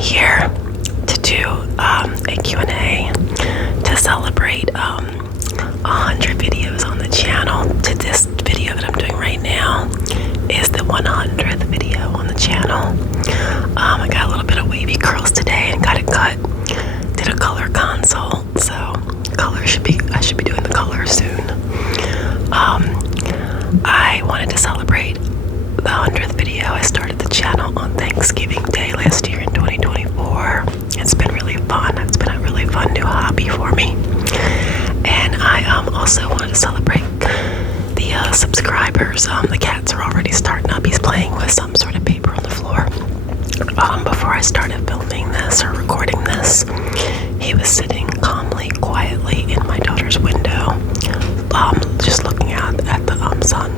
here to do a Q&A to celebrate 100 videos on the channel. To this video that I'm doing right now is the 100th video on the channel. I got a little bit of wavy curls today and got it cut. Did a color consult, so I should be doing the color soon. I wanted to celebrate the 100th video. I started the channel on Thanksgiving Day last year in 2024. It's been really fun. It's been a really fun new hobby for me. And I also wanted to celebrate the subscribers. The cats are already starting up. He's playing with some sort of paper on the floor. Before I started filming this or recording this, he was sitting calmly, quietly in my daughter's window, just looking out at the sun.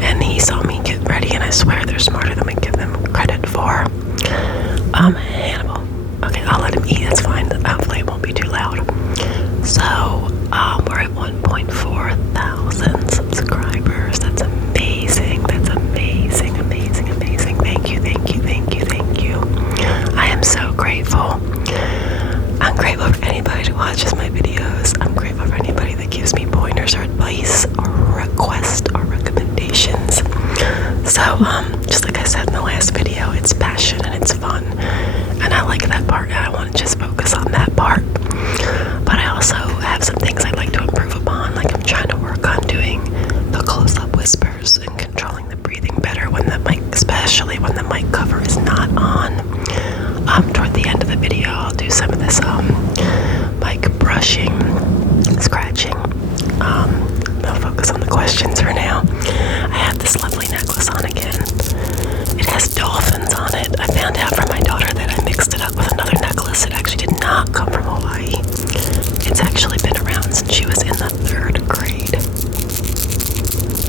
And he saw me get ready, and I swear they're smarter than we give them credit for. Hannibal. Okay, I'll let him eat. It's fine. Hopefully it won't be too loud. So, we're at 1.4 thousand subscribers. That's amazing. That's amazing, amazing, amazing. Thank you, thank you, thank you, thank you. I am so grateful. I'm grateful for anybody who watches my videos. I'm grateful for anybody that gives me pointers or advice or requests or recommendations. So, just like I said in the last video, it's passion and it's fun. And I like that part, and I want to just focus on that part. But I also have some things I'd like to improve upon. Like I'm trying to work on doing the close-up whispers and controlling the breathing better when the mic, especially when the mic cover is not on. Toward the end of the video, I'll do some of this mic brushing, scratching. I'll focus on the questions for now. I have this lovely necklace on again. It has dolphins on it. I found out from my daughter that I mixed it up with another necklace. It actually did not come from Hawaii. It's actually been around since she was in the 3rd grade.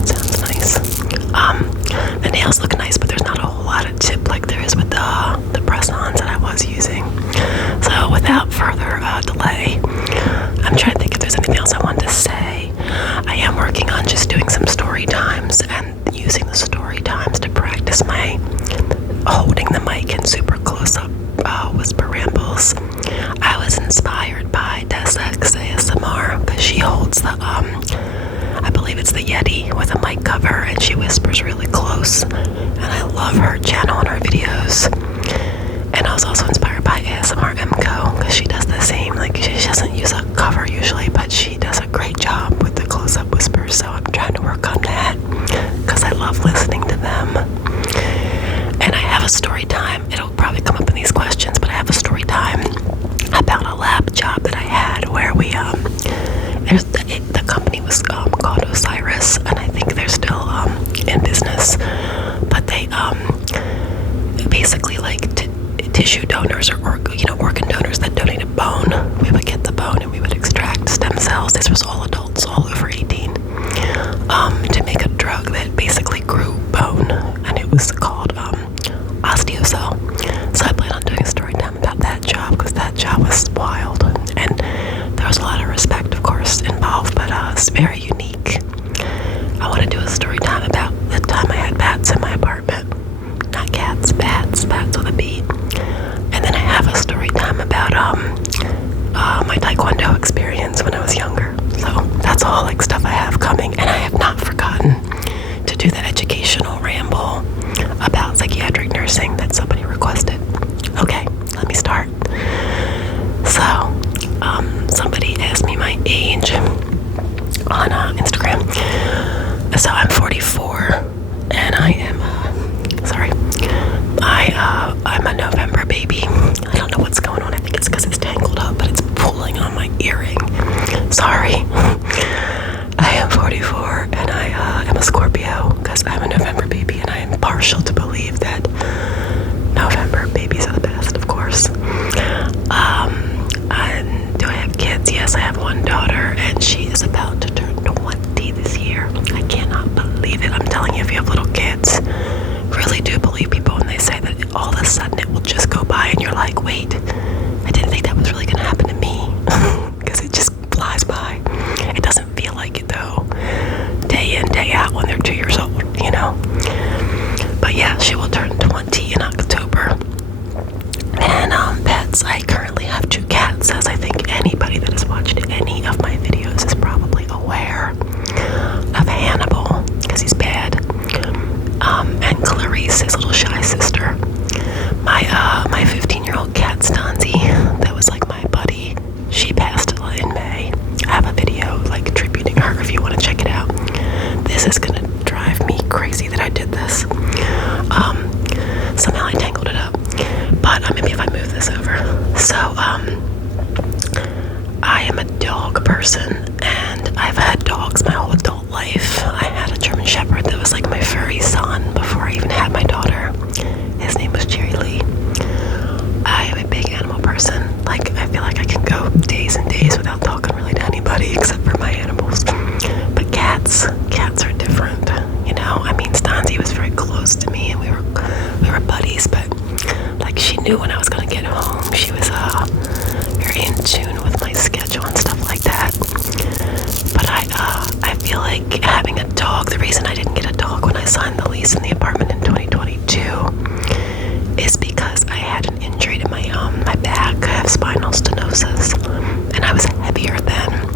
Sounds nice. The nails look nice, but there's not a whole lot of tip like there is with the press-ons that I was using. So without further delay, I'm trying to think if there's anything else I wanted to say. I am working on just doing some story times and using the story times to practice my holding the mic in super close-up whisper rambles. I was inspired by Desx ASMR because she holds the I believe it's the Yeti with a mic cover, and she whispers really close, and I love her channel and her videos. And I was also inspired by ASMR MCO because she does the same. Like, she doesn't use a cover usually, but she does a great job with the close-up whispers, so I'm trying to work on that because I love listening to them. And I have a story time. It'll probably come up in these questions, but I have a story time about a lab job that I had where we the company was called Osiris, and I think they're still in business, but they basically like tissue donors or organ donors that donate a bone. We would get the bone and we would extract stem cells. This was all adults, all over 18, to make a drug that basically grew bone, and it was called osteocell. So I plan on doing a story time about that job because that job was wild, and there was a lot of respect, of course, involved, but it's very unique. I want to do a story time about the time I had bats in my apartment. Not cats, bats with a B. And then I have a story time about my taekwondo experience when I was younger. So that's all like stuff I have coming, and I have not forgotten to do the educational ramble about psychiatric nursing that somebody requested. Okay, let me start. So, somebody asked me my age on Instagram. So I'm 44, and I am, I'm a November baby. I don't know what's going on. I think it's because it's tangled up, but it's pulling on my earring. Sorry. I am 44, and I am a Scorpio because I'm a November baby, and I am partial to believe that November babies are the best, of course. And do I have kids? Yes, I have one daughter, and she is about to turn 20 this year. I cannot believe it. I'm telling you, if you have little kids, really do believe people when they say that all of a sudden it will just go by, and you're like, wait, I didn't think that was really going to happen to me, because it just flies by. It doesn't feel like it though, day in, day out when they're 2 years old, you know. But yeah, she will turn 20 in October. cats. I currently have 2 cats, as I think anybody that has watched any of my videos is probably aware of Hannibal, because he's bad, and Clarice, his little shy sister. My 15-year-old cat Stanzi, that was like my buddy, she passed in May. I have a video like tributing her if you want to check it out. This is gonna drive me crazy that I did this. Somehow I tangled it up, but maybe if I move this over. So I am a dog person, and I've had dogs my whole adult life. I had a German Shepherd that was like my furry son before I even had my daughter. His name was Jerry Lee. I am a big animal person. Like, I feel like I can go days and days without talking really to anybody except for my animals. But cats are different. You know, I mean, Stanzi was very close to me, and we were buddies. But like, she knew when I was gonna get home. She was very in tune with my schedule and stuff like that. But I feel like having a dog. The reason I didn't get a dog when I signed the lease in the apartment in 2022 is because I had an injury to my back. I have spinal stenosis, and I was heavier then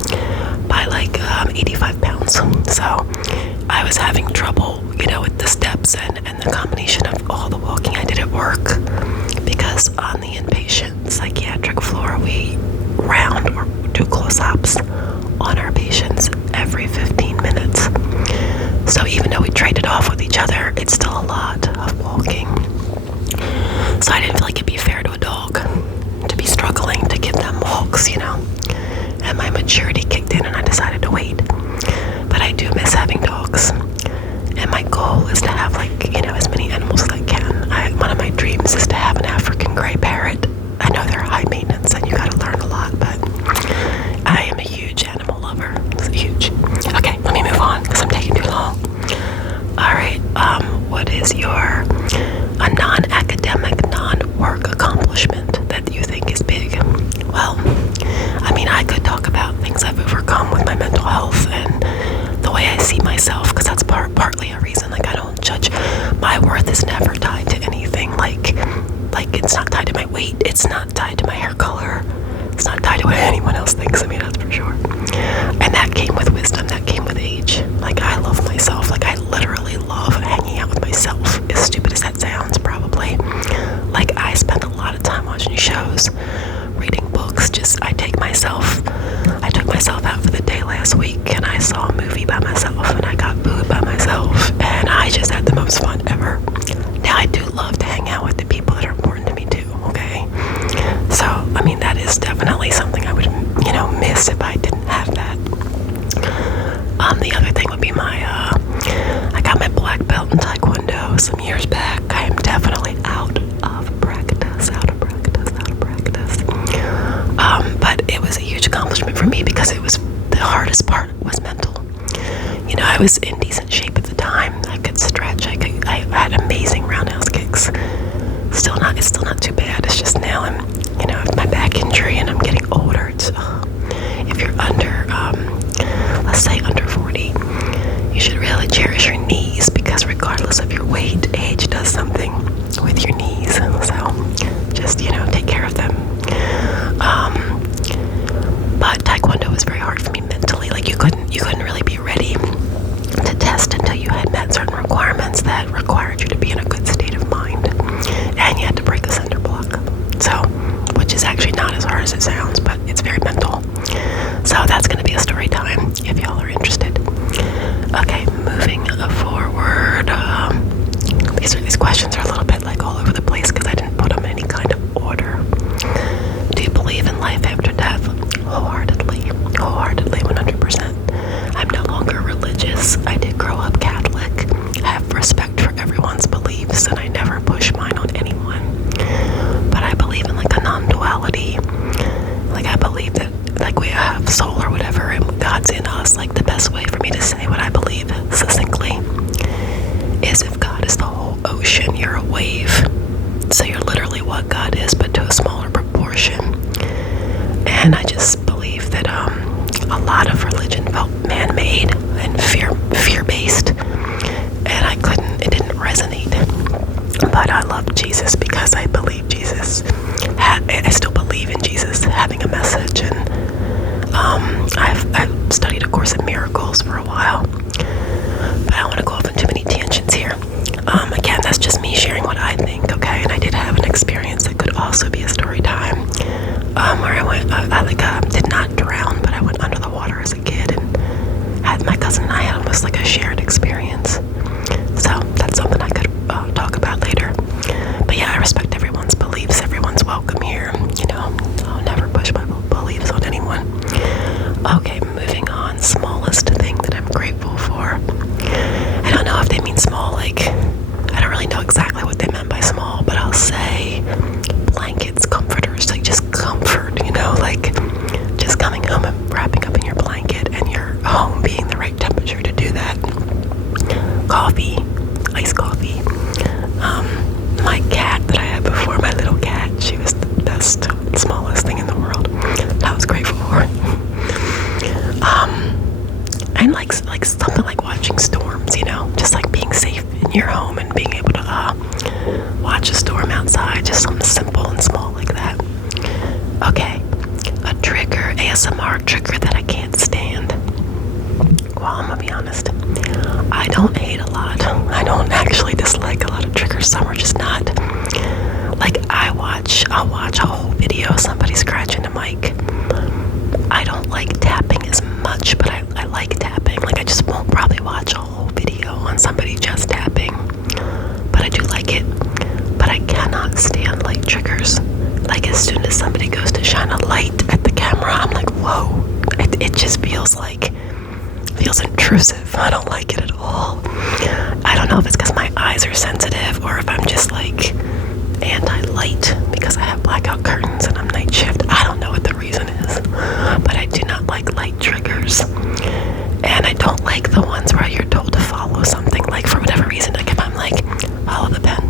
by like 85 pounds. So I was having trouble, you know, with the steps and the combination of all the walking I did at work, because on the inpatient psychiatric floor we round or do close-ups on our patients every 15 minutes. So even though we traded off with each other, it's still a lot of walking. So I didn't feel like it'd be fair to a dog to be struggling to give them walks, you know. And my maturity kicked in and I decided to wait. But I do miss having dogs. And my goal is to have, like, you know, as many animals as I can. One of my dreams is to have an African gray parrot. I know they're high maintenance and you gotta learn a lot, but I am a huge animal lover. It's huge. Okay, let me move on because I'm taking too long. Alright, what is a non-academic, non-work accomplishment that you think is big? Well, I mean, I could talk about things I've overcome with my mental health and the way I see myself, because that's partly a reason. Like, I don't judge. My worth is never tied to anything. Like it's not tied to my weight. It's not tied to my hair color. It's not tied to what anyone else thinks of me, that's for sure. And that came with wisdom. That came with age. Like, I love myself. Like, I literally love hanging out with myself. As stupid as that sounds, probably. Like, I spend a lot of time watching shows, reading books. I took myself out for the day last week, and I saw a movie by myself, and I got food by myself, and I just had the most fun ever. Now, I do love to hang out with the people that are important to me too, okay? So, I mean, that is definitely something I would, you know, miss if I didn't have that. The other thing would be I got my black belt in Taekwondo some years back. I am definitely out of practice. But it was a huge accomplishment for me because the hardest part was mental. You know, I was in decent shape at the time. I could stretch. I had amazing roundhouse kicks. It's still not too bad. It's just now I'm, you know, my back injury and I'm getting older. It's if you're under, let's say under 40, you should really cherish your knees, because regardless of your weight, age does something with your knees. So just, you know, take care of them. But Taekwondo was very hard for me mentally. Like, you couldn't really be ready to test until you had met certain requirements that required you to be in a good state of mind, and you had to break a cinder block. So, which is actually not as hard as it sounds, but it's very mental. So that's going to be a story time if y'all are interested. Okay, moving forward. These questions are a little bit like all over the place because I didn't put them in any kind of order. Do you believe in life after death? Wholeheartedly, 100%. I'm no longer religious. I did grow up Catholic. I have respect for everyone's beliefs, and I never push mine on anyone. But I believe in, like, a non-duality. Like, I believe that, like, we have soul or whatever, and God's in us. Like, the best way for me to say what I believe succinctly is, if God is the whole ocean, you're a wave. So you're literally what God is, but to a smaller proportion. And I just believe that a lot of religion felt man-made and fear-based, and it didn't resonate. But I love Jesus because I believe Jesus I still that's just me sharing what I think, okay? And I did have an experience that could also be a story time, where I went, did not drown, but I went under the water as a kid, and had my cousin and I had almost like a shared experience. So that's something I could talk about later. But yeah, I respect everyone's beliefs. Everyone's welcome here. You know, I'll never push my beliefs on anyone. Okay, moving on. Smallest thing that I'm grateful for. I don't know if they mean small, like, I don't really know exactly what they meant by small, but I'll say blankets, comforters, like just comfort, you know, like just coming home and wrapping up in your blanket and your home being the right temperature to do that. Coffee, iced coffee. My cat that I had before, my little cat, she was the best, smallest thing in the world. I was grateful for. And like something like watching storms, you know, just like being safe in your home and being able to watch a storm outside, just something simple and small like that. Okay, a trigger, ASMR trigger that I can't stand. Well, I'm gonna be honest, I don't hate a lot. I don't actually dislike a lot of triggers. Some are just not. Like I'll watch a whole video of somebody scratching a mic. I don't like tapping as much, but I like tapping. Like I just won't probably watch a whole video on somebody just tapping. But I do like it. But I cannot stand light triggers. Like as soon as somebody goes to shine a light at the camera, I'm like, whoa. It just feels intrusive. I don't like it at all. I don't know if it's because my eyes are sensitive or if I'm just like anti-light because I have blackout curtains and I'm night shift. I don't know what the reason is, but I do not like light triggers. And I don't like the ones where you're told to follow something, like for whatever reason. Like if I'm like, follow the pen.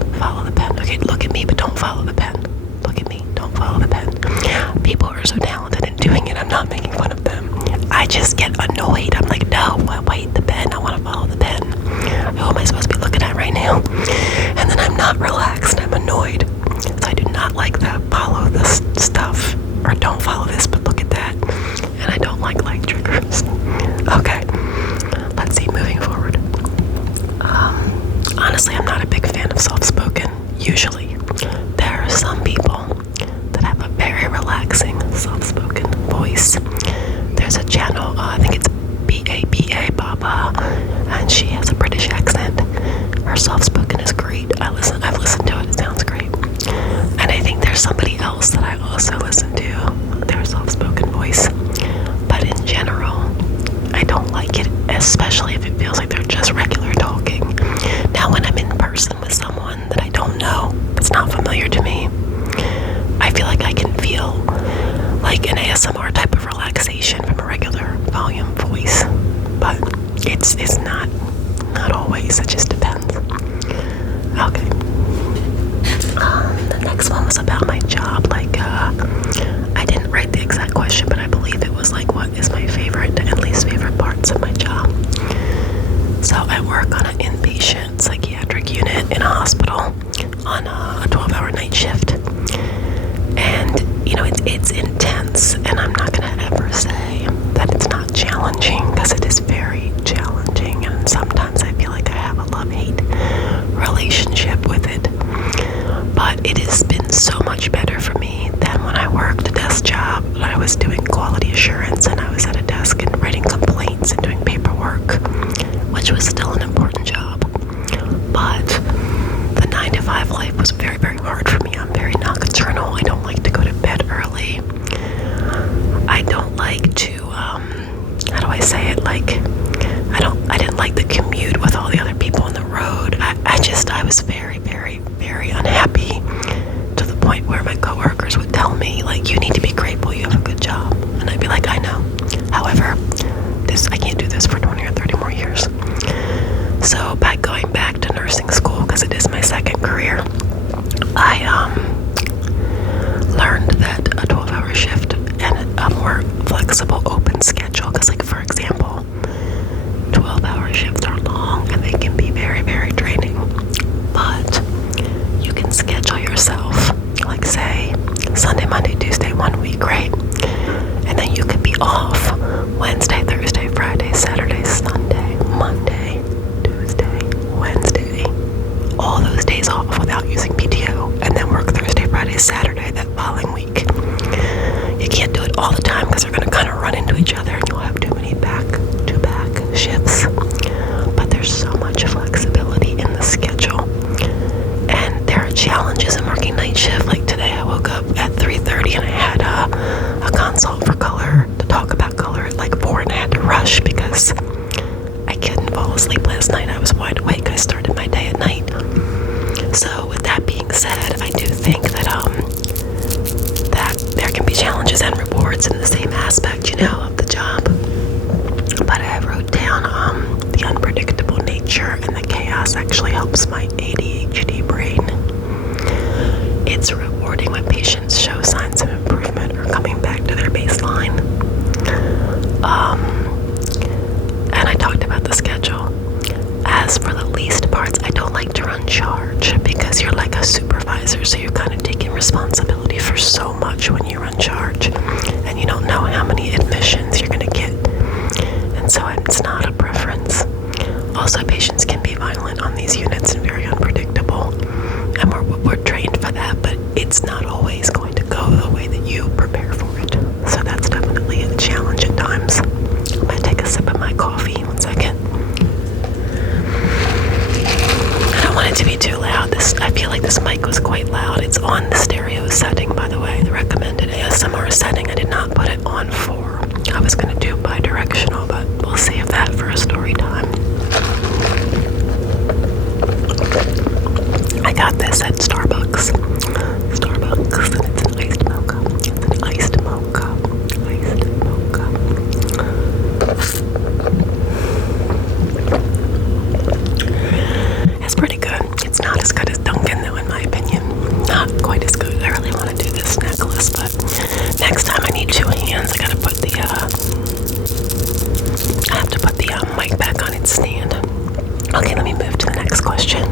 Okay, look at me, but don't follow the pen. Look at me, don't follow the pen. People are so talented in doing it. I'm not making fun of them. I just get annoyed. I'm like, no, wait, the pen. I want to follow the pen. Who am I supposed to be looking at right now? And then I'm not relaxed. I'm annoyed. So I do not like the follow this stuff or don't follow this, but look at that. And I don't like light triggers. Okay, let's see. Moving forward. Honestly, I'm not a big fan of soft-spoken. Usually, there are some people that have a very relaxing soft-spoken voice. There's a channel, I think it's BABA Baba, and she has a British accent. Her soft-spoken is great. I've listened to it. It sounds great. And I think there's somebody else that I also listen to, their soft-spoken voice. But in general, I don't like it, especially if it feels like they're just regular talking. Now, when I'm in person with someone that I don't know, that's not familiar to me, I feel like I can feel like an ASMR type of relaxation from a regular volume voice. But it's not always, it just depends. Okay. The next one was about my job. Like, I didn't write the exact question, but I believe it was like, what is my favorite and least favorite parts of my job? So I work on an inpatient psychiatric unit in a hospital on a 12-hour night shift. And, you know, it's intense, and I'm not going to ever say that it's not challenging, because it is very challenging, and sometimes I feel like I have a love-hate relationship with it. But it has been so much better for me than when I worked a desk job. I was doing quality assurance, and I was at a desk and writing complaints and doing paperwork, which was still an important job. But the 9-to-5 life was very, very hard for me. I'm very nocturnal. I don't like to go to bed early. I don't like to, how do I say it? Like, I didn't like the commute with all the other people on the road. I was very, very, very unhappy, to the point where my coworkers would tell me, like, you need to be grateful you have a good job. And I'd be like, I know. However, I can't do this for 20 or 30 more years. So by going back to nursing school, because it is my second career, I learned that a 12-hour shift and a more flexible open schedule, because like for example, 12-hour shifts are long and they can be very, very draining, but you can schedule yourself, like say Sunday, Monday, Tuesday, 1 week, right? And then you could be off Wednesday, Thursday, Friday, Saturday, Sunday, Monday, Tuesday, Wednesday. All those days off without using PTO, and then work Thursday, Friday, Saturday that following week. You can't do it all the time because they're going to kind of run into each other and you'll have too many back-to-back shifts. But there's so much flexibility in the schedule. And there are challenges in working night shift. Like today I woke up at 3:30 and I had a consult for color to talk about color at like 4, and I had to rush because I couldn't fall asleep last night. I was wide awake. I started my day at night. So with that being said, I do think that that there can be challenges and rewards in the same aspect, of the job. But I wrote down the unpredictable nature and the chaos actually helps my ADHD brain. It's rewarding when patients show signs of improvement or coming back to their baseline. And I talked about the schedule. As for the least parts, I don't like to run charge because you're like a supervisor, so you're kind of taking responsibility for so much when you run charge, and you don't know how many admissions you're going to get, and so it's not a preference. Also, patients can be violent on these units and very unpredictable, and we're trained for that, but it's not always going to go the way that you prepare for it, so that's definitely a challenge at times. I'm going to take a sip of my coffee. 1 second. I don't want it to be too loud. I feel like this mic was quite loud. It's on the stereo setting, by the way, the recommended ASMR setting. I did not put it on 4. I was going to do bi-directional, but we'll save that for a story time. I got this at Starbucks, and it's an iced mocha. It's an iced mocha. It's pretty good. It's not as good as Dunkin', though, in my opinion. Not quite as good. I really want to do this necklace, but next time I need 2 hands. I have to put the mic back on its stand. Okay, let me move to the next question.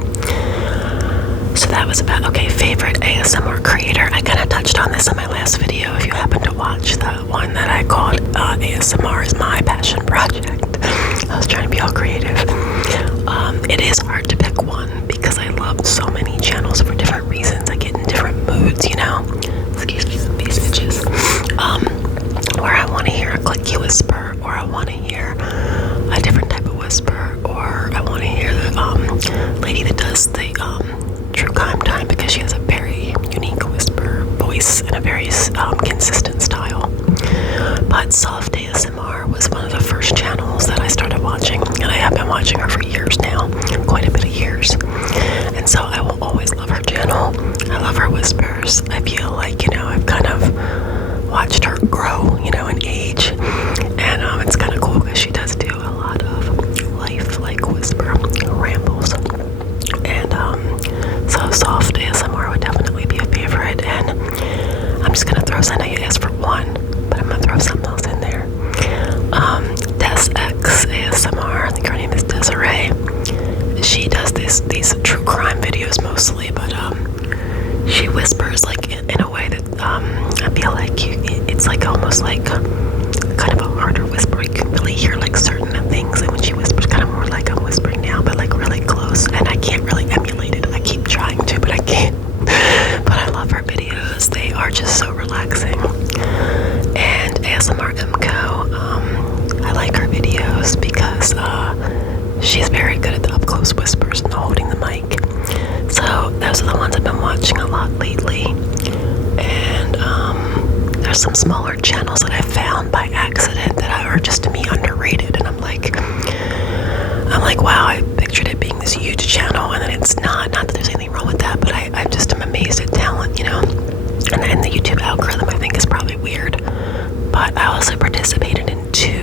So that was about, favorite ASMR creator. I kind of touched on this in my last video. If you happen to watch the one that I called ASMR is my passion project. I was trying to be all creative. It is hard to pick one because I love so many channels for different reasons. I get in different moods, Excuse me, some these bitches. Where I want to hear a clicky whisper, or I want to hear a different type of whisper, or I want to hear the lady that does the true crime time because she has a very unique whisper voice and a very consistent style. But Soft ASMR was one of the first channels that I started watching, and I have been watching her for years now, quite a bit of years. And so I will always love her channel. I love her whispers. I feel like, I've kind of watched her grow, in age. And it's kind of cool because she does do a lot of life-like whisper rambles. And so Soft ASMR would definitely be a favorite. And I'm just going to throw, I know you asked for one, but I'm going to throw something else in there. X ASMR, I think her name is Desiree. She does these true crime videos mostly, but she whispers like in a way that I feel like it's like almost like kind of a harder whisper. You can really hear like certain things, and when she whispers, kind of more like I'm whispering now, but like really close. And I can't really emulate it. I keep trying to, but I can't. But I love her videos. They are just so relaxing. And ASMR MCO, I like her videos because she's very good at the up close whispers and holding the mic. So those are the ones I've been watching a lot lately. And there's some smaller channels that I found by accident that are just to me underrated, and I'm like, wow, I pictured it being this huge channel, and then it's not that there's anything wrong with that, but I just am amazed at talent, and the YouTube algorithm I think is probably weird. But I also participated in two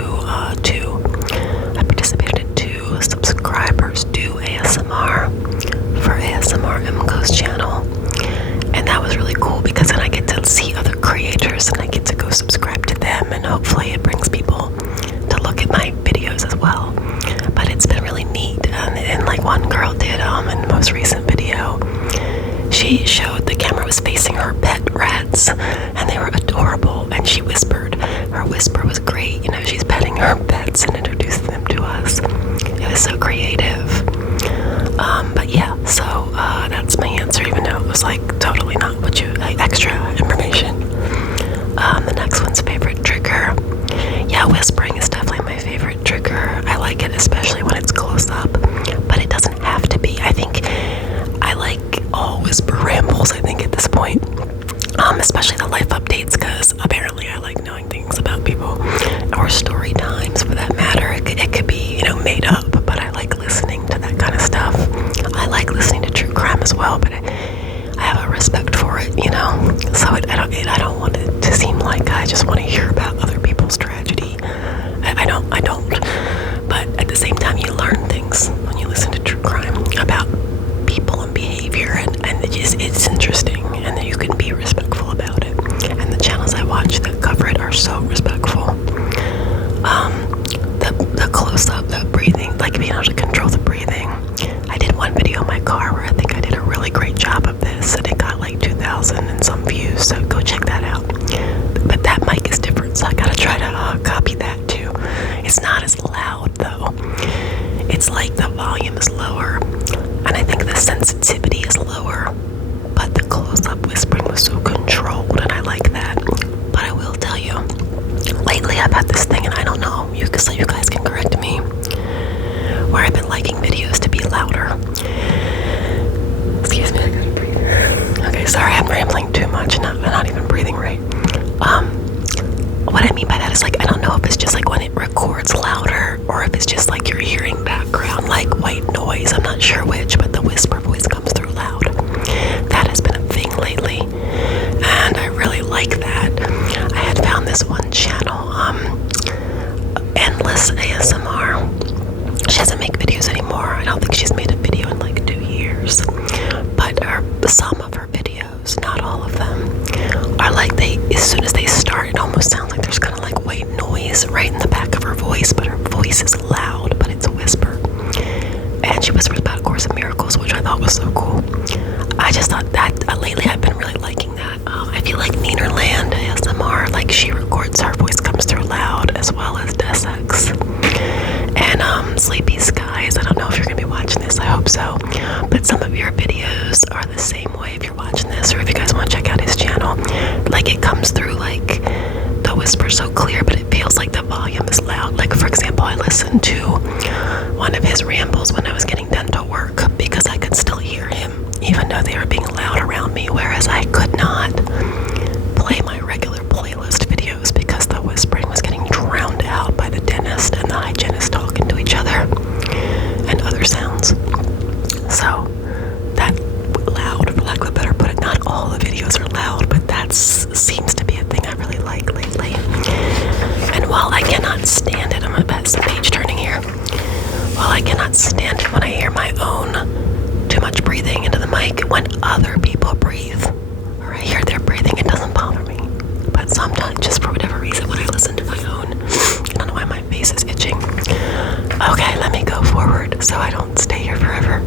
subscribers do ASMR for ASMR MCO's channel, and that was really cool because then I get to see other creators and I get to go subscribe to them, and hopefully it brings people to look at my videos as well. But it's been really neat, and like one girl did in the most recent video, she showed the camera was facing her pet rats and they were adorable, and she whispered. Her whisper was great, she's petting her pets and introducing them to us. It was so creative. But yeah, so that's my answer. was like totally not what you, like, extra information. The next one's favorite trigger. Yeah, whispering is definitely my favorite trigger. I like it especially when it's close up, but it doesn't have to be. I think I like all whisper rambles, I think, at this point. Especially the life updates, because apparently I like knowing things about people, or story times for that matter. It could be, you know, made up, but I like listening to that kind of stuff. I like listening to true crime as well, but I have a respect for it, you know. So I don't want it to seem like I just want to hear about other people's tragedy. I don't. But at the same time, you learn things when you listen to true crime about people and behavior, and it's interesting, and then you can be respectful about it. And the channels I watch that cover it are so respectful. The close up, the breathing, like being able to control the breathing. I did one video in my car where I think I did a really great job of this, and it got like 2,000 and some views, so go check that out. But that mic is different, so I gotta try to copy that too. It's not as loud though. It's like the volume is lower, and I think the sensitivity is lower, but the close-up whispering was so controlled, and I like that. But I will tell you, lately I've had this thing, and I don't know, so you guys can correct me, where I've been liking videos to be louder. Excuse me, I gotta breathe. Okay, sorry, I'm rambling too much, not even breathing right. What I mean by that is, like, I don't know if it's just like when it records louder, or if it's just like you're hearing background, like white noise. I'm not sure which, but the whisper voice comes through loud. That has been a thing lately, and I really like that. I had found this one channel, Endless ASMR. She doesn't make videos anymore. I don't think she's made a video in like 2 years, but some of her videos, not all of them, are like, as soon as they start, it almost sounds like there's kind of like white noise right in the back of her voice, but her voice is loud, but it's a whisper. And she whispers about A Course in Miracles, which I thought was so cool. I just thought that lately I've been really liking that. I feel like Neenerland ASMR, like she records, her voice comes through loud, as well as Desex. And Sleepy Skies, I don't know if you're gonna be watching this, I hope so, but some of your videos are the same way if you're watching this, or if you guys want to check out his channel. Like, it comes through like the whisper so clear, but it feels like the volume is loud. Like, for example, I listened to one of his rambles when I was getting dental work, because I could still hear him even though they were being loud around me, whereas I could not play my regular playlist videos because the whispering was getting drowned out by the dentist and the hygienist talking to each other and other sounds. So that loud, for lack of a better put it, not all the videos are loud, but that seems to be a thing I really like lately. And while I cannot stand it, I'm gonna have some page turning here. While I cannot stand it when I hear my own too much breathing into the mic, when other people breathe, or I hear their breathing, it doesn't bother me. But sometimes, just for whatever reason, when I listen to my own, I don't know why my face is itching. Okay, let me go forward so I don't stay here forever.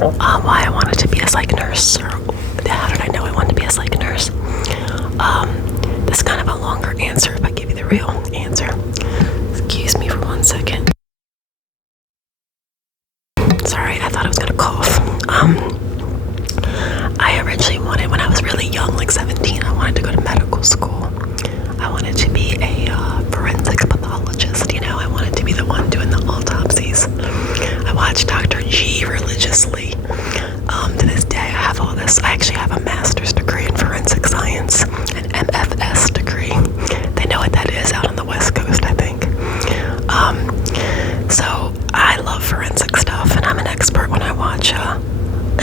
Why I wanted to be a psych nurse, or how did I know I wanted to be a psych nurse? This is kind of a longer answer if I give you the real answer. Excuse me for 1 second. Sorry, I thought I was gonna cough. I originally wanted, when I was really young, like 17, I wanted to go to medical school. I wanted to be a forensic pathologist, you know, I wanted to be the one doing the autopsies. I watched Dr. G religiously. To this day, I have all this. I actually have a master's degree in forensic science, an MFS degree. They know what that is out on the West Coast, I think. So I love forensic stuff, and I'm an expert when I watch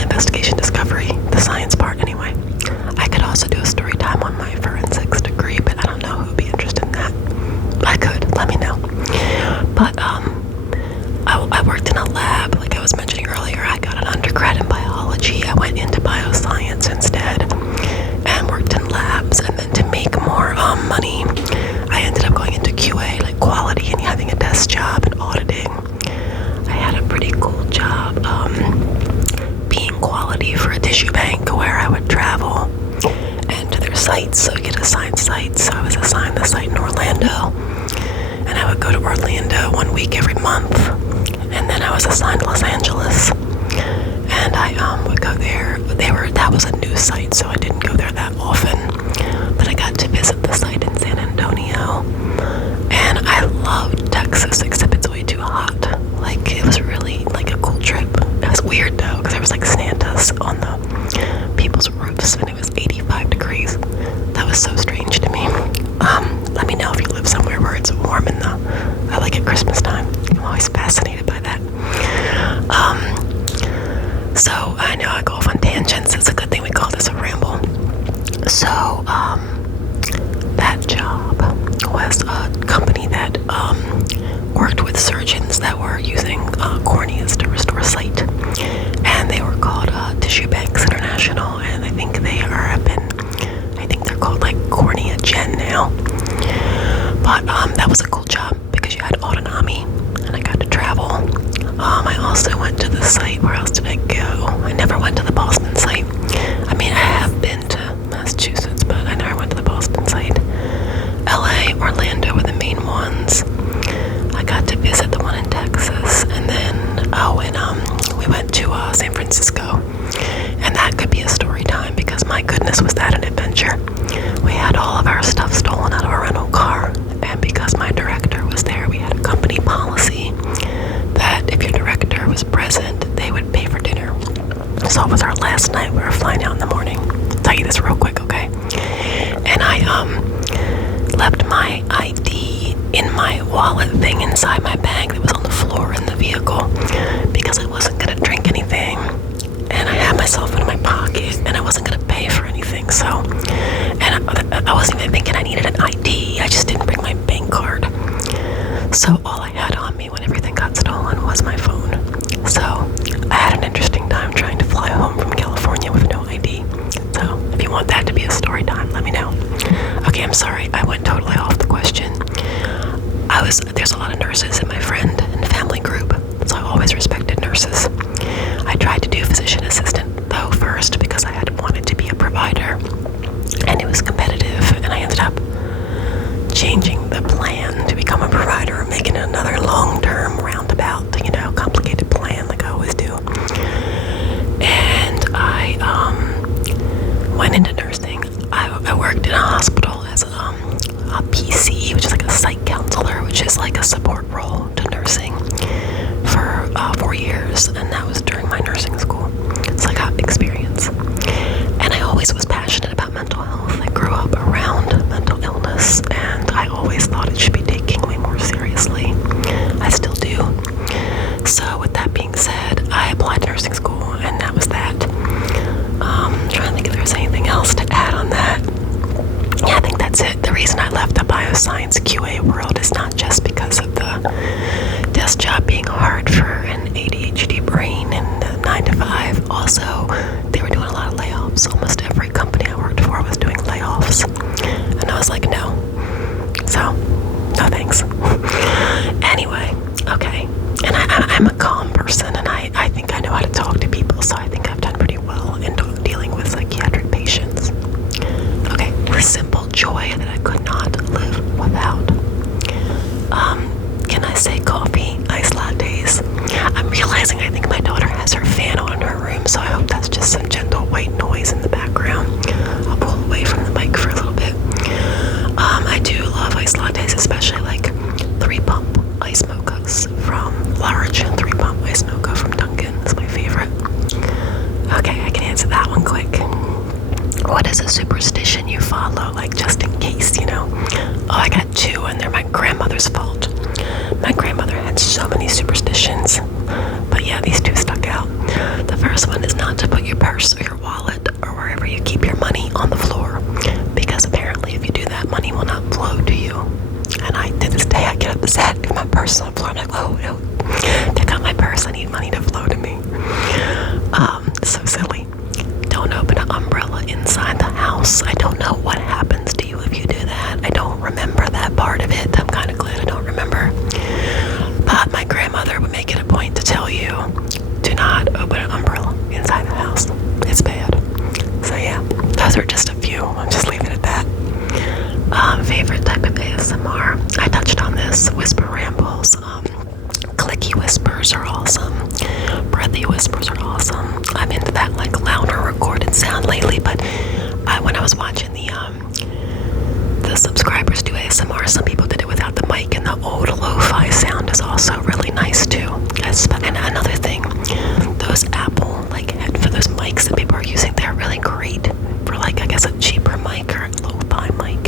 Investigation Discovery, the science part anyway. I could also do a story time on my forensics degree, but I don't know who would be interested in that. I could, let me know. But I worked in a lab, like I was mentioning earlier. I got an undergrad in biology. I went into bioscience instead and worked in labs, and then to make more money, I ended up going into QA, like quality, and having a desk job and auditing. I had a pretty cool job being quality for a tissue bank, where I would travel and to their sites, so you get assigned sites. So I was assigned the site in Orlando, and I would go to Orlando 1 week every month, and then I was assigned Los Angeles, and I would go there that was a new site, so I didn't go there that often. But I got to visit the site in San Antonio, and I loved Texas, except it's way too hot. Like, it was really like a cool trip. It was weird though, because there was like Santas on the people's roofs, and it was 85 degrees. That was so strange to me. Let me know if you live somewhere where it's warm in the, like at Christmas time. I'm always fascinated by that. So I know I go off on tangents. It's a good thing we call this a ramble. So, that job was a company that worked with surgeons that were using corneas to restore sight, and they were called Tissue Banks International, and I think they're called like Cornea Gen now. But that was a cool job because you had autonomy, and I got to travel. I also went to the site. Where else did I go? I never went to the Boston site. I mean, I have been to Massachusetts, but I never went to the Boston site. LA, Orlando were the main ones. I got to visit the one in Texas, and then we went to San Francisco, and that could be a story time because my goodness, was that an adventure. We had all of our stuff stolen out of a rental car, and because my director was there, we had a company policy that if your director was present, they would pay for dinner. So it was our last night. We were flying out in the morning. I'll tell you this real quick, okay? And I left my ID in my wallet thing inside my bag that was on the floor in the vehicle because I wasn't gonna drink anything, and I had my cell phone in my pocket, and I wasn't gonna pay for anything. So, and I wasn't even thinking I needed an ID. I just didn't bring my bank card. So all I had on me when everything got stolen was my phone. So I had an interesting time trying to fly home from California with no ID. So if you want that to be a story time, let me know. Okay, I'm sorry, I went totally off the question. There's a lot of nurses in my friend and family group, so I always respected nurses. I tried to do physician assistant though first because I had wanted to be a provider, and it was competitive, and I ended up changing the plan to become a provider and making another long-term roundabout, complicated plan like I always do. And I went into nursing. I worked in a hospital as a PC, which is like a psych counselor, which is like a support role to nursing for 4 years, and that was during my nursing school. So I got experience. And I always was passionate about mental health. I grew up around mental illness, and I always thought it should be taken way more seriously. I still do. So with that being said, I applied to nursing school, and that was that. Trying to think if there's anything else to add on that. Yeah, I think that's it. The reason I left the bioscience QA world is not just because of the desk job being hard for an ADHD brain and 9 to 5. Also, they were doing a lot of layoffs. Almost every company I worked for was doing layoffs. And I was like, no. So, no thanks. Anyway, okay. And I'm a calm person, and I think I know how to talk to people, so I think I've done pretty well in dealing with psychiatric patients. Okay, the simple joy that I could not live without. Can I say coffee, iced lattes? I'm realizing I think my daughter has her fan on in her room, so I hope that's just some gentle white noise in the background. I'll pull away from the mic for a little bit. I do love iced lattes, especially like 3-pump ice mochas from large 3-pump ice mocha from Dunkin' is my favorite. Okay, I can answer that one quick. What is a superstition you follow, like just in case, Oh, I got 2, and they're my grandmother's fault. My grandmother had so many superstitions, but yeah, these 2 stuck out. The first one is not to put your purse or your wallet or wherever you keep your money on the floor, because apparently if you do that, money will not flow to you. And to this day, I get upset if my purse is on the floor. I'm like, oh no, check out my purse, I need money to flow to me. So silly. Don't open an umbrella inside the house. I don't know what happens to you if you do that. I don't remember that part of it. I'm kind of glad I don't remember. But my grandmother would make it a point to tell you, do not open an umbrella inside the house. It's bad. So yeah, those are just a few. I'm just leaving it at that. Favorite type of ASMR. I touched on this. Whisper rambles. Clicky whispers are awesome. Breathy whispers are awesome. I'm into that like louder recording the subscribers do ASMR. Some people did it without the mic, and the old lo-fi sound is also really nice too. And another thing, those Apple for those mics that people are using, they're really great for I guess a cheaper mic or a lo-fi mic.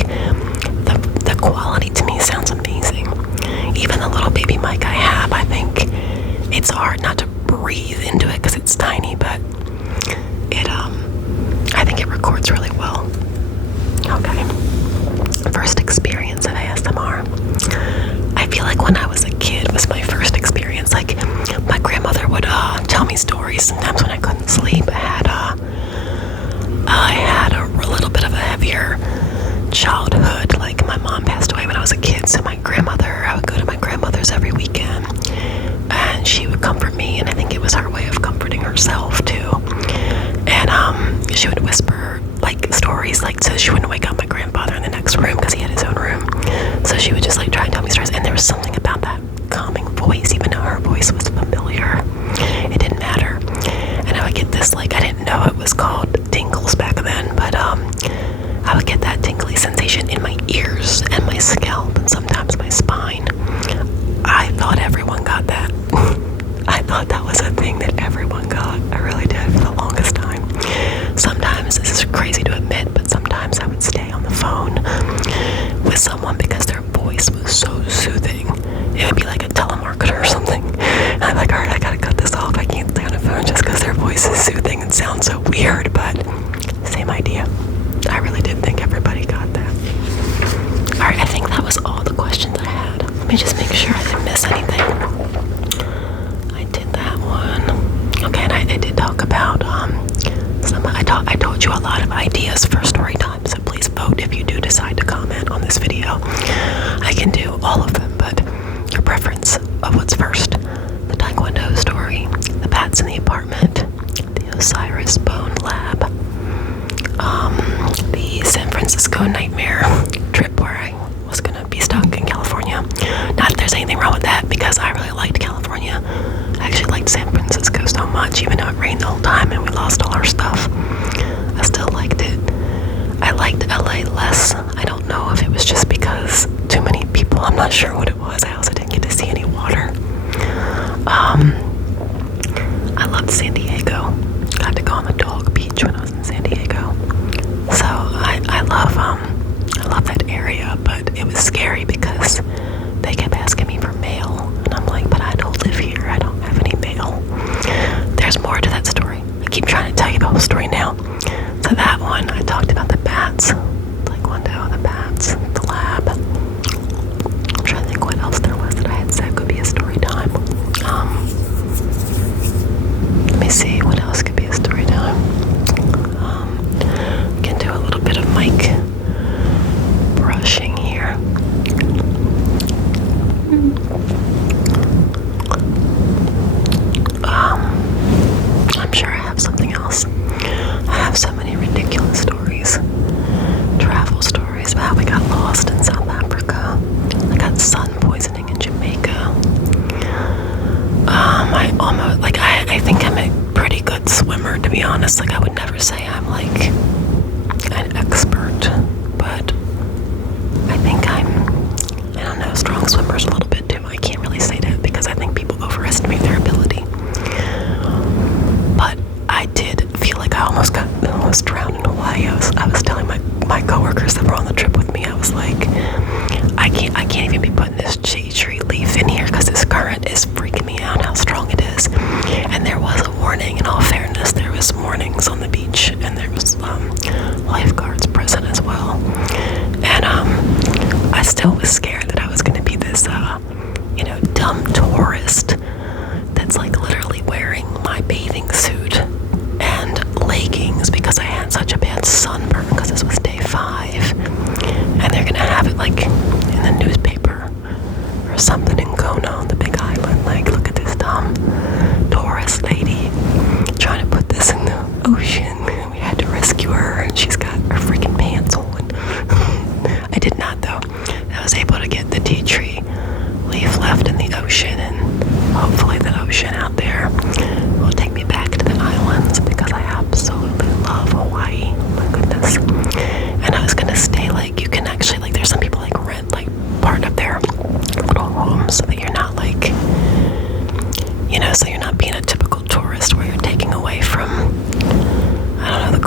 The quality to me sounds amazing. Even the little baby mic I have, I think it's hard not to breathe into it because it's tiny, but I think it records really well. Okay. First experience of ASMR. I feel like when I was a kid was my first experience. My grandmother would tell me stories sometimes when I couldn't sleep. I had a little bit of a heavier childhood. My mom passed away when I was a kid, so I would go to my grandmother's every weekend, and she would comfort me, and I think it was her way of comforting herself too. And she would whisper stories, so she wouldn't wake up my grandfather in the next room because he had his own room. So she would just try and tell me stories, and there was something about that calming voice, even though her voice was familiar, it didn't matter. And I would get this I didn't know it was called tingles back then, but I would get that tingly sensation in my ears and my scalp and sometimes my spine. I thought everyone got that. I thought that was a thing that everyone got. I really did for the longest time. Sometimes, this is crazy to admit, but sometimes I would stay on the phone with someone because their voice was so soothing. It would be like a telemarketer or something. And I'm like, alright, I gotta cut this off. I can't stay on the phone just because their voice is soothing and sounds so weird, but same idea. I really did think everybody got that. Alright, I think that was all the questions I had. Let me just make sure I didn't miss anything. I did that one. Okay, and I did talk about I told you a lot of ideas for story time, so please vote if you do decide to comment on this video. I can do all of them, but your preference of what's first. The Taekwondo story, the bats in the apartment, the Osiris Bone Lab, the San Francisco nightmare trip where I was gonna be stuck in California. Not that there's anything wrong with that, because I really liked California. I actually liked San Francisco so much, even though it rained the whole time and we lost all our stuff. I still liked it. I liked LA less. I don't know if it was just because too many people. I'm not sure what it was. I also didn't get to see any water. I loved San Diego. Got to go on the dog beach when I was in San Diego. So I love that area, but it was scary because they kept asking me for mail, and I'm like, but I don't live here. I don't have any mail. There's more to that story. I keep trying to tell you the whole story now. So that one, I talked about the bats, Taekwondo, the bats, the lab. I'm trying to think what else there was that I had said could be a story time. Let me see what else could be a story time. We can do a little bit of mic brushing here. I'm sure I have something else. I have so many ridiculous stories. Travel stories about how we got lost in South Africa. I got sun poisoning in Jamaica. I think I'm a pretty good swimmer, to be honest. I would never say I'm an expert, but I think I don't know, strong swimmers a little bit too. I can't really say that because I think people overestimate their ability. But I did feel like I almost drowned in Hawaii. I was telling my coworkers that were on the trip with me, I was like, I can't even be putting this shade tree leaf in here because this current is freaking me out how strong it is. And there was a warning. In all fairness, there was warnings on the beach, and there was lifeguards present as well. And I still was scared that I was going to be this dumb tourist that's literally wearing my bathing suit and leggings because I had such a bad sunburn because this was day 5, and they're gonna have it in the newspaper or something in Kona on the Big Island. Look at this dumb tourist lady trying to put this in the ocean. We had to rescue her, and she's got her freaking pants on. I did not, though. I was able to get the tea tree leaf left in the ocean, and hopefully the ocean out there will take me back to the islands because I absolutely love Hawaii. Oh my goodness. And I was gonna stay you can actually there's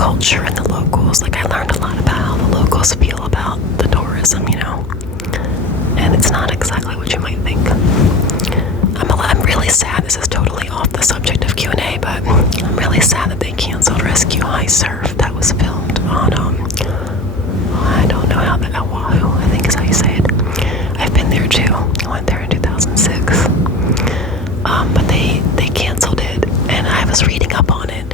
culture and the locals. Like, I learned a lot about how the locals feel about the tourism, you know. And it's not exactly what you might think. I'm really sad. This is totally off the subject of Q&A, but I'm really sad that they canceled Rescue High Surf. That was filmed on, I don't know how that, Oahu, I think is how you say it. I've been there too. I went there in 2006. But they canceled it, and I was reading up on it,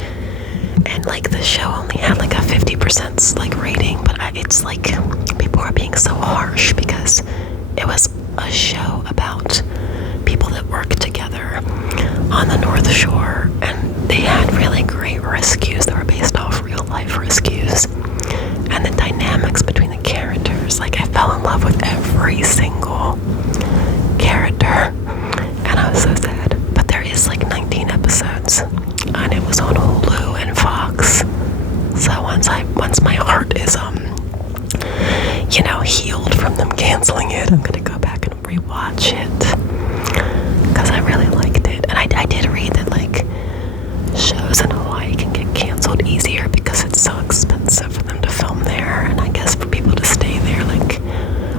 and like the show only had like a 50% like rating, but it's like people are being so harsh because it was a show about people that work together on the North Shore, and they had really great rescues that were based off real life rescues, and the dynamics between the characters, like I fell in love with every single character, and I was so sad. But there is like 19 episodes, and it was on Hulu and Fox. So once my heart is you know, healed from them canceling it, I'm gonna go back and rewatch it because I really liked it. And I did read that like shows in Hawaii can get canceled easier because it's so expensive for them to film there, and I guess for people to stay there. Like,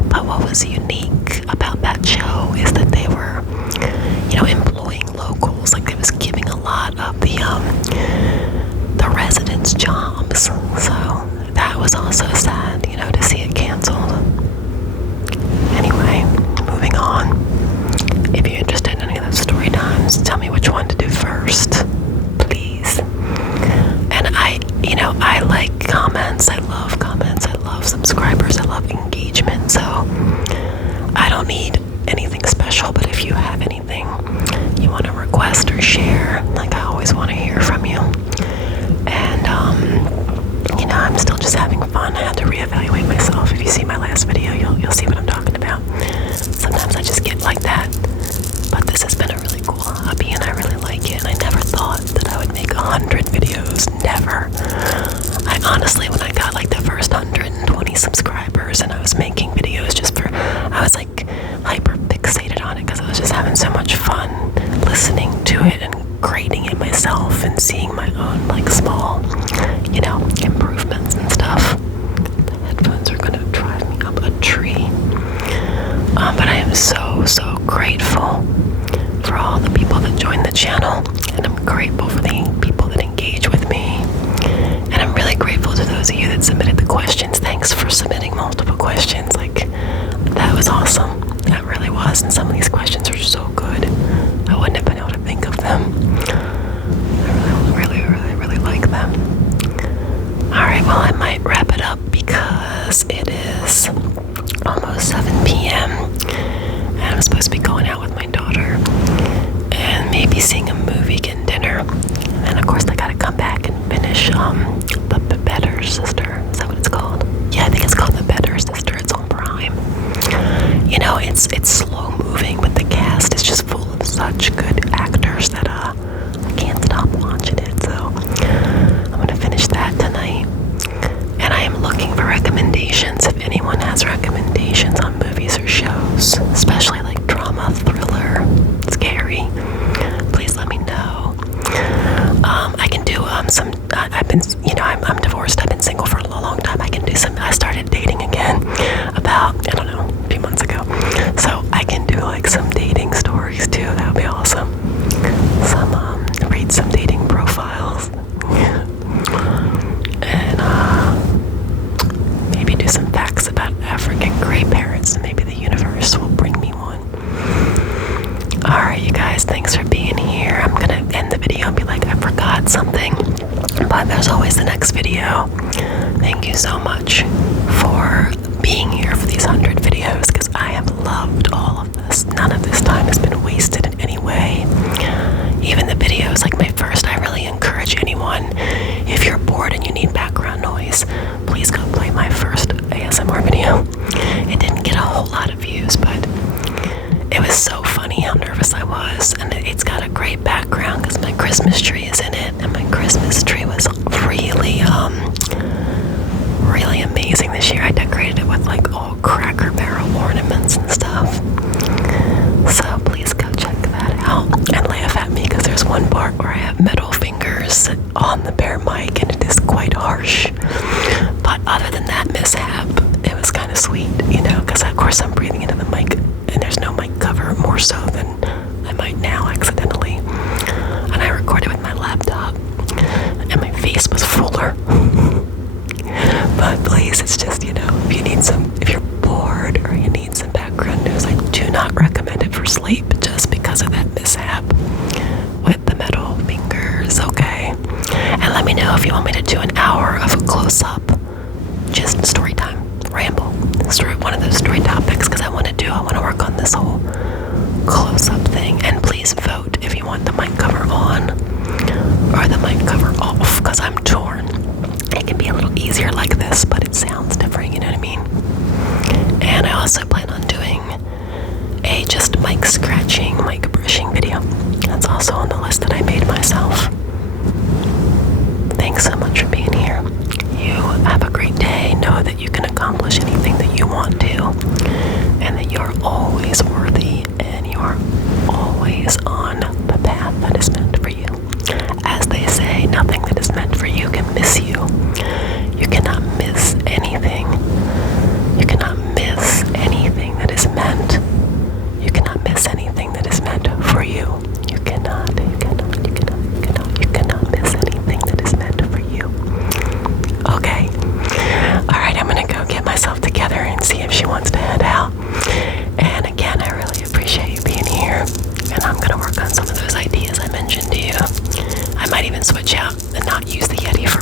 but what was unique about that show is that they were, you know, employing locals. Like, it was giving a lot of the residents jobs. So that was also sad, you know, to see it canceled. Anyway, moving on. If you're interested in any of those story times, tell me which one to do first, please. And I like comments. I love comments. I love subscribers. I love engagement. So I don't need anything special, but if you have anything you want to request or share, like, I always want to hear from you. And you know, I'm still just having fun. I had to reevaluate myself. If you see my last video, you'll see what I'm talking about. Sometimes I just get like that, but this has been a really cool hobby, and I really like it. And I never thought that I would make 100 videos. Never. I honestly, when I got like the first 120 subscribers, and I was making videos I was like hyper fixated on it because I was just having so much fun listening to it and grading it myself and seeing my own like small, you know, improvements and stuff. The headphones are gonna drive me up a tree. But I am so grateful for all the people that joined the channel, and I'm grateful for the people that engage with me, and I'm really grateful to those of you that submitted the questions. Thanks for submitting multiple questions. Like, that was awesome. That really was. And some of these questions are so good, I wouldn't have been able to think of them. I really like them. Alright, well, I might wrap it up because it is almost 7 p.m. and I'm supposed to be going out with my daughter and maybe seeing a movie, getting dinner. And then, of course, I gotta come back and finish The Better Sister. Is that what it's called? Yeah, I think it's called The Better Sister. It's on Prime. You know, it's slow moving, but the cast is just full of such good actors that I can't stop watching it. So I'm gonna finish that tonight. And I am looking for recommendations. If anyone has recommendations on movies or shows, especially like drama, thriller, scary, please let me know. I can do some. I've been, you know, I'm divorced. I've been single for a long time. I started dating again about, I don't know, a few months ago. So I can do like some dating stories too. That would be awesome. Read some dating profiles. And maybe do some facts about African gray parrots, and maybe the universe will bring me one. Alright, you guys, thanks for being here. I'm gonna end the video and be like, I forgot something, but there's always the next video. Thank you so much for being here for these 100 videos, because I have loved all of this. None of this time has been wasted in any way. Even the videos, like my first, I really encourage anyone, if you're bored and you need background noise, please go play my first ASMR video. It didn't get a whole lot of views, but it was so funny how nervous I was, and it's got a great background because my Christmas tree is in it, and my Christmas tree was really amazing this year. I decorated it with like all Cracker Barrel ornaments and stuff. So please go check that out and laugh at me, because there's one part where I have middle fingers on the bear mic and it is quite harsh. close-up, just story time, ramble, one of those story topics, because I want to work on this whole close-up thing. And please vote if you want the mic cover on or the mic cover off, because I'm torn. It can be a little easier like this, but it sounds different, you know what I mean? And I also plan on doing a just mic scratching, mic brushing video. That's also on the list that I made myself. Thanks so much for being here. You have a great day. Know that you can accomplish anything that you want to, and that you're always worthy, and you're always on the path that is meant for you. As they say, nothing that is meant for you can miss you. You cannot miss anything. You cannot miss anything that is meant. You cannot miss anything that is meant for you. You cannot miss anything that is meant for you. Okay. Alright, I'm gonna go get myself together and see if she wants to head out. And again, I really appreciate you being here. And I'm gonna work on some of those ideas I mentioned to you. I might even switch out and not use the Yeti for